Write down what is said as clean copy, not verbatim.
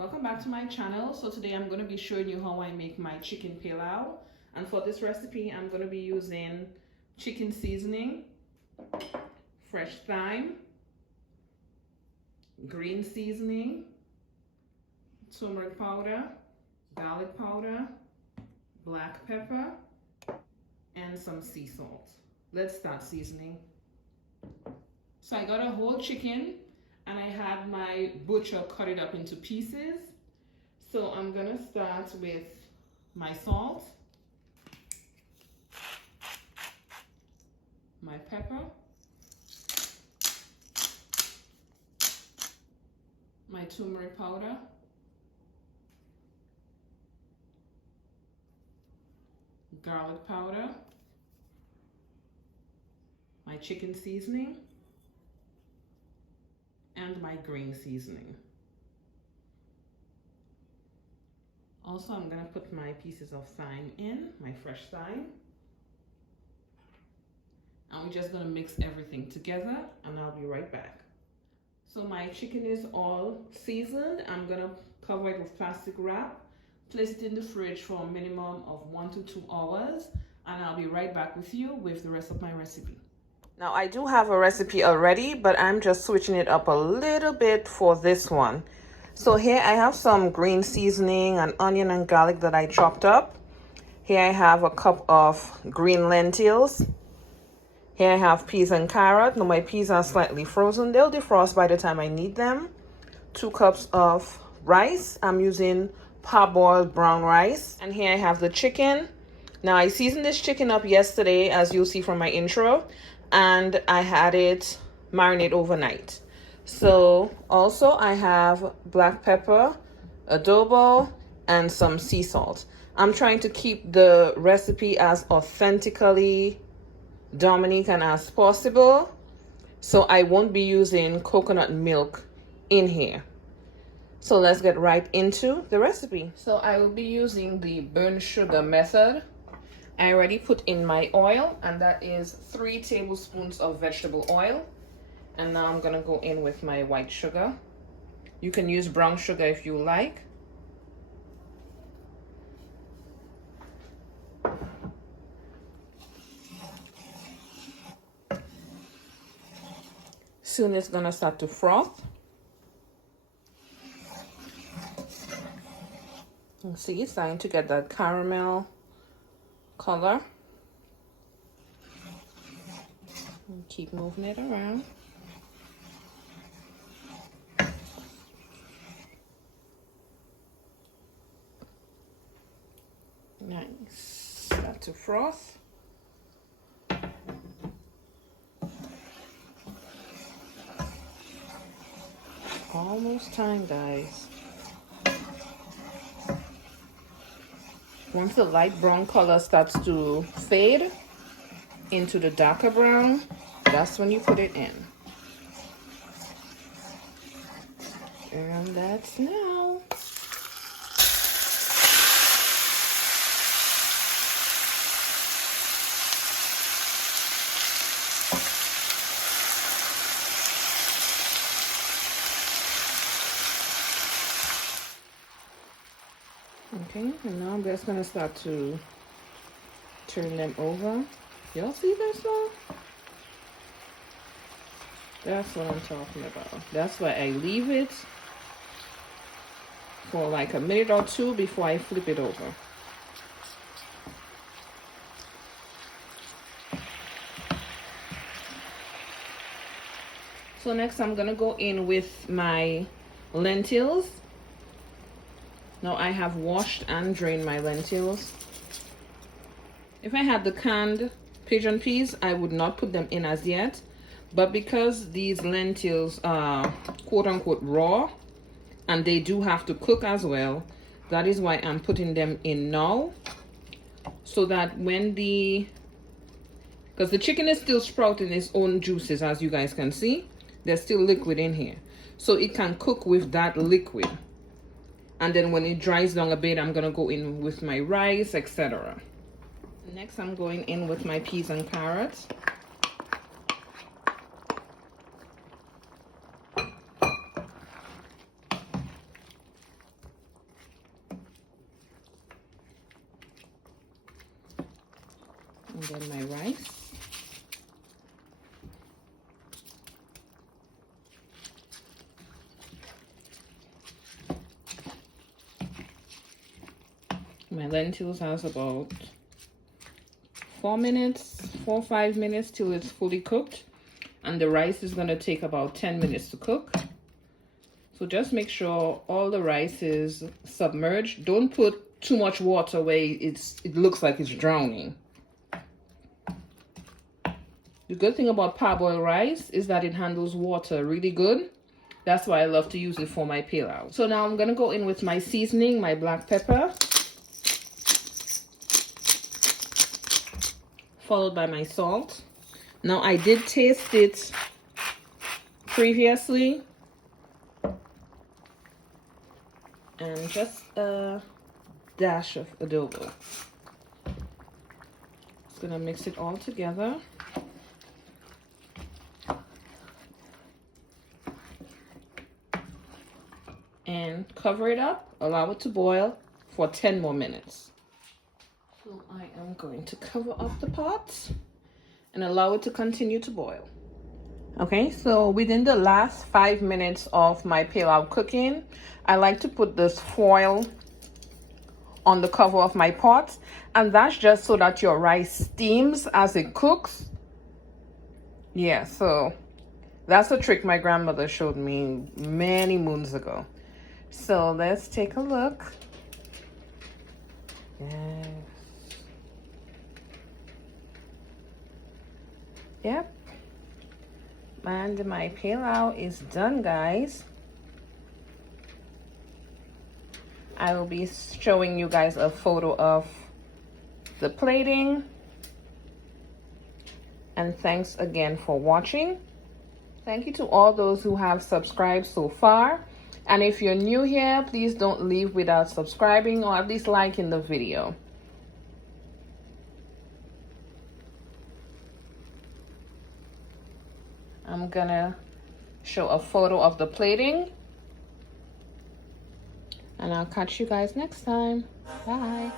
Welcome back to my channel. So today I'm going to be showing you how I make my chicken pilau, and for this recipe I'm going to be using chicken seasoning, fresh thyme, green seasoning, turmeric powder, garlic powder, black pepper, and some sea salt. Let's start seasoning. So I got a whole chicken and I had my butcher cut it up into pieces. So I'm gonna start with my salt, my pepper, my turmeric powder, garlic powder, my chicken seasoning, and my green seasoning. Also, I'm gonna put my pieces of thyme in, my fresh thyme. And we're just gonna mix everything together and I'll be right back. So my chicken is all seasoned. I'm gonna cover it with plastic wrap, place it in the fridge for a minimum of 1 to 2 hours, and I'll be right back with you with the rest of my recipe. Now I do have a recipe already, but I'm just switching it up a little bit for this one. So here I have some green seasoning and onion and garlic that I chopped up. Here I have a cup of green lentils. Here I have peas and carrot. Now my peas are slightly frozen. They'll defrost by the time I need them. 2 cups of rice. I'm using parboiled brown rice. And here I have the chicken. Now I seasoned this chicken up yesterday, as you'll see from my intro, and I had it marinate overnight. So also I have black pepper, adobo, and some sea salt. I'm trying to keep the recipe as authentically Dominican as possible, so I won't be using coconut milk in here. So let's get right into the recipe. So I will be using the burnt sugar method. I already put in my oil, and that is 3 tablespoons of vegetable oil. And now I'm gonna go in with my white sugar. You can use brown sugar if you like. Soon it's gonna start to froth. You see, it's starting to get that caramel color. And keep moving it around. Nice. Start to froth. Almost time, guys. Once the light brown color starts to fade into the darker brown, that's when you put it in. And that's now. Okay, and now I'm just gonna start to turn them over. Y'all see this now? That's what I'm talking about. That's why I leave it for like a minute or 2 before I flip it over. So next I'm gonna go in with my lentils. Now I have washed and drained my lentils. If I had the canned pigeon peas, I would not put them in as yet. But because these lentils are quote-unquote raw, and they do have to cook as well, that is why I'm putting them in now. So that when because the chicken is still sprouting its own juices, as you guys can see. There's still liquid in here. So it can cook with that liquid. And then when it dries down a bit, I'm gonna go in with my rice, etc. Next, I'm going in with my peas and carrots. And then my rice. My lentils has about 4 or 5 minutes till it's fully cooked. And the rice is gonna take about 10 minutes to cook. So just make sure all the rice is submerged. Don't put too much water where it looks like it's drowning. The good thing about parboiled rice is that it handles water really good. That's why I love to use it for my pilau. So now I'm gonna go in with my seasoning, my black pepper, followed by my salt. Now I did taste it previously, and just a dash of adobo. Just gonna mix it all together. And cover it up, allow it to boil for 10 more minutes. So I am going to cover up the pot and allow it to continue to boil. Okay, so within the last 5 minutes of my pilau cooking, I like to put this foil on the cover of my pot, and that's just so that your rice steams as it cooks. Yeah, so that's a trick my grandmother showed me many moons ago. So let's take a look. Yes. Yep. And my pilau is done, guys. I will be showing you guys a photo of the plating. And thanks again for watching. Thank you to all those who have subscribed so far. And if you're new here, please don't leave without subscribing or at least liking the video. I'm gonna show a photo of the plating. And I'll catch you guys next time. Bye.